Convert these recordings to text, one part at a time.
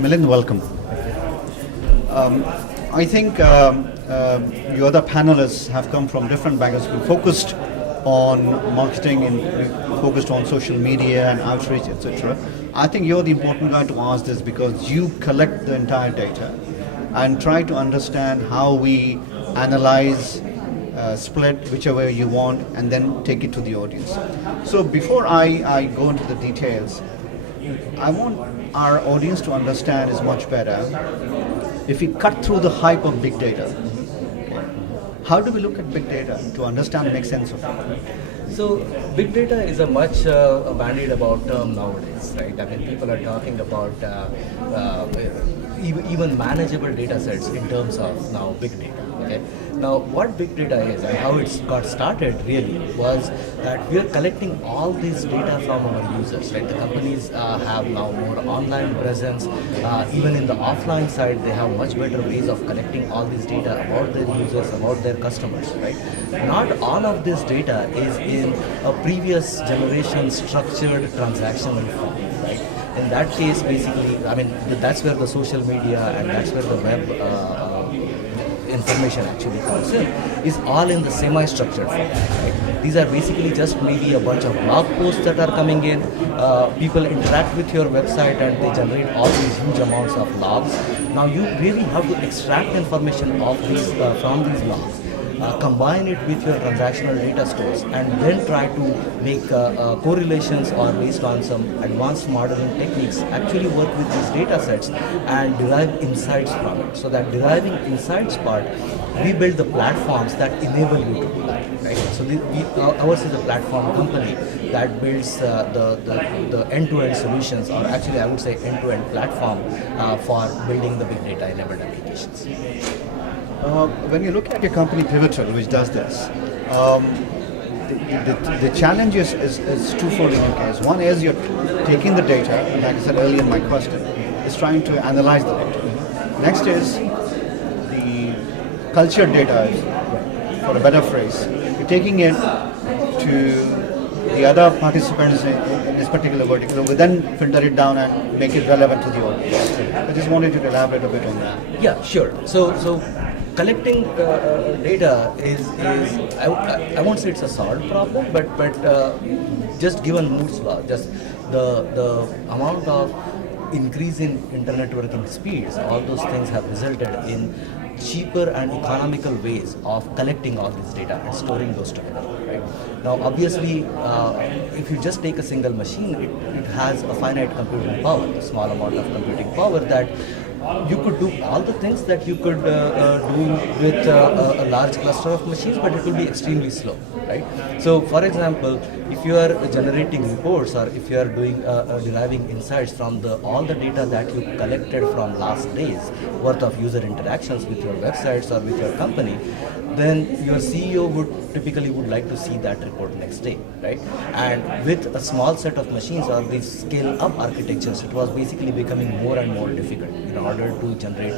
Milind, welcome. I think your other panelists have come from different backgrounds, focused on marketing and focused on social media and outreach, etc. I think you're the important guy to ask this because you collect the entire data and try to understand how we analyze, split whichever way you want, and then take it to the audience. So before I go into the details, I want our audience to understand is much better if we cut through the hype of big data. How do we look at big data to understand and make sense of it? So, big data is a much bandied about term nowadays, right? I mean, people are talking about even manageable data sets in terms of now big data. Okay? Now, what big data is and how it got started really was that we are collecting all this data from our users, right? The companies have now more online presence. Even in the offline side, they have much better ways of collecting all this data about their users, about their customers, right? Not all of this data is in a previous generation structured transactional form, right? In that case, basically, I mean, that's where the social media and that's where the web information actually comes in, is all in the semi-structured form. Right? These are basically just maybe a bunch of blog posts that are coming in. People interact with your website and they generate all these huge amounts of logs. Now you really have to extract information of these from these logs. Combine it with your transactional data stores and then try to make correlations or based on some advanced modeling techniques actually work with these data sets and derive insights from it. So that deriving insights part, we build the platforms that enable you to do that. Right? So ours is a platform company that builds the end-to-end solutions, or actually I would say end-to-end platform for building the big data enabled applications. When you look at your company Pivotal, which does this, the challenge is twofold in your case. One is you're taking the data, like I said earlier in my question, is trying to analyze the data. Next is the cultured data, for a better phrase. You're taking it to the other participants in this particular vertical, who then filter it down and make it relevant to the audience. I just wanted you to elaborate a bit on that. Yeah, sure. So collecting data is I won't say it's a solved problem, but just given Moore's law, just the amount of increase in internet working speeds, all those things have resulted in cheaper and economical ways of collecting all this data and storing those together. Right? Now, obviously, if you just take a single machine, it has a finite computing power, a small amount of computing power that you could do all the things that you could do with a large cluster of machines, but it will be extremely slow, right? So, for example, if you are generating reports or if you are doing deriving insights from all the data that you collected from last days worth of user interactions with your websites or with your company, then your CEO would like to see that report next day, right? And with a small set of machines or these scale-up architectures, it was basically becoming more and more difficult in order to generate,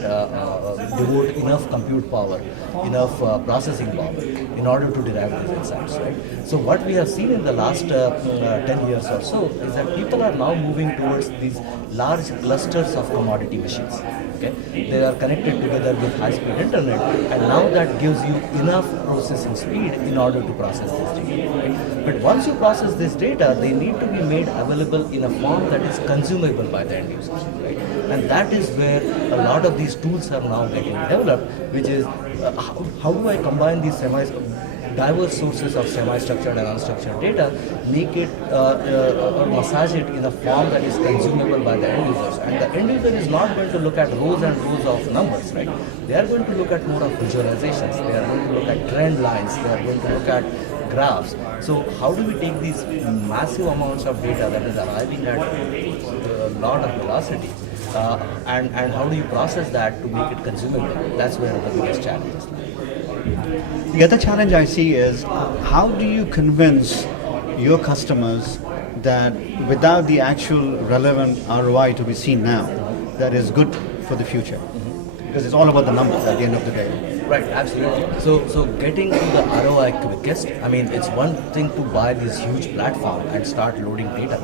devote enough compute power, enough processing power in order to derive these insights, right? So what we have seen in the last 10 years or so is that people are now moving towards these large clusters of commodity machines. Okay? They are connected together with high-speed internet, and now that gives you enough processing speed in order to process this data. Right? But once you process this data, they need to be made available in a form that is consumable by the end users. Right? And that is where a lot of these tools are now getting developed, which is how do I combine these diverse sources of semi-structured and unstructured data, make it or massage it in a form that is consumable by the end users. And the end user is not going to look at rows and rows of numbers, right? They are going to look at more of visualizations. They are going to look at trend lines. They are going to look at graphs. So how do we take these massive amounts of data that is arriving at a lot of velocity and how do you process that to make it consumable? That's where the biggest challenge is. The other challenge I see is how do you convince your customers that without the actual relevant ROI to be seen now, that is good for the future? Because it's all about the numbers at the end of the day. Right, absolutely. So getting to the ROI quickest, I mean, it's one thing to buy this huge platform and start loading data,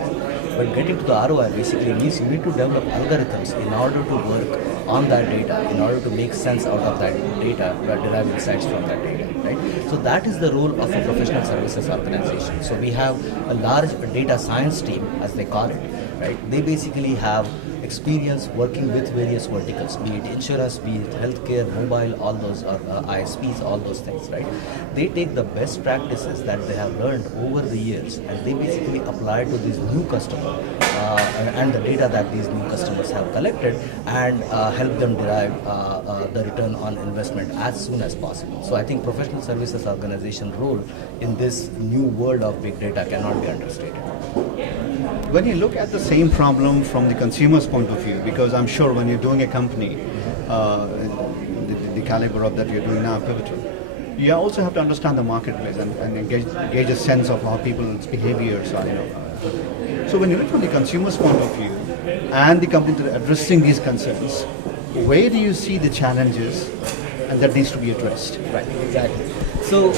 but getting to the ROI basically means you need to develop algorithms in order to work on that data, in order to make sense out of that data, derive insights from that data, right? So that is the role of a professional services organization. So we have a large data science team, as they call it, right? They basically have experience working with various verticals, be it insurance, be it healthcare, mobile, all those, or ISPs, all those things, right? They take the best practices that they have learned over the years and they basically apply to these new customers and the data that these new customers have collected and help them derive the return on investment as soon as possible. So I think professional services organization role in this new world of big data cannot be understated. When you look at the same problem from the consumer's point of view, because I'm sure when you're doing a company, the caliber of that you're doing now, Pivotal, you also have to understand the marketplace and gauge a sense of how people's behaviors are. So when you look from the consumer's point of view and the company that are addressing these concerns, where do you see the challenges and that needs to be addressed? Right, exactly. So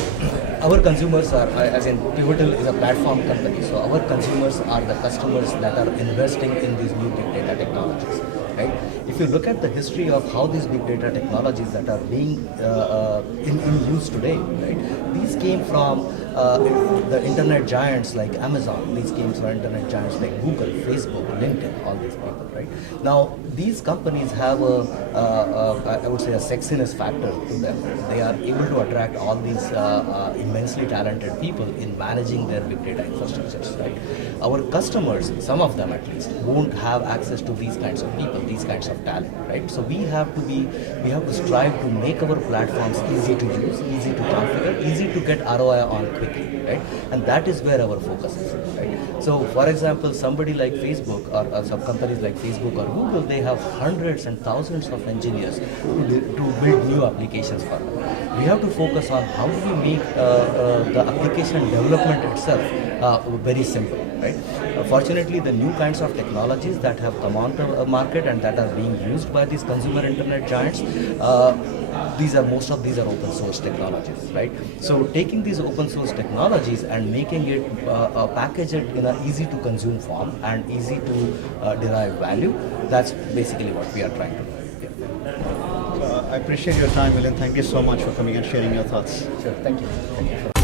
our consumers are, as in Pivotal is a platform company, so our consumers are the customers that are investing in these new big data technologies, right? If you look at the history of how these big data technologies that are being in use today, right? These came from the internet giants like Amazon, these came from internet giants like Google, Facebook, LinkedIn, all these people, right? Now, these companies have I would say a sexiness factor to them. They are able to attract all these immensely talented people in managing their big data infrastructures, right? Our customers, some of them at least, won't have access to these kinds of people, these kinds of talent, right? So we have to strive to make our platforms easy to use, easy to configure, easy to get ROI on quickly, right? And that is where our focus is, right? So for example, somebody like Facebook or some companies like Facebook or Google, they have hundreds and thousands of engineers to build new applications for them. We have to focus on how do we make the application development itself very simple, right? Fortunately, the new kinds of technologies that have come onto the market and that are being used by these consumer internet giants, most of these are open source technologies, right? So taking these open source technologies and making it package it in an easy to consume form and easy to derive value, that's basically what we are trying to do. Yeah. I appreciate your time, Milind. Thank you so much for coming and sharing your thoughts. Sure, thank you.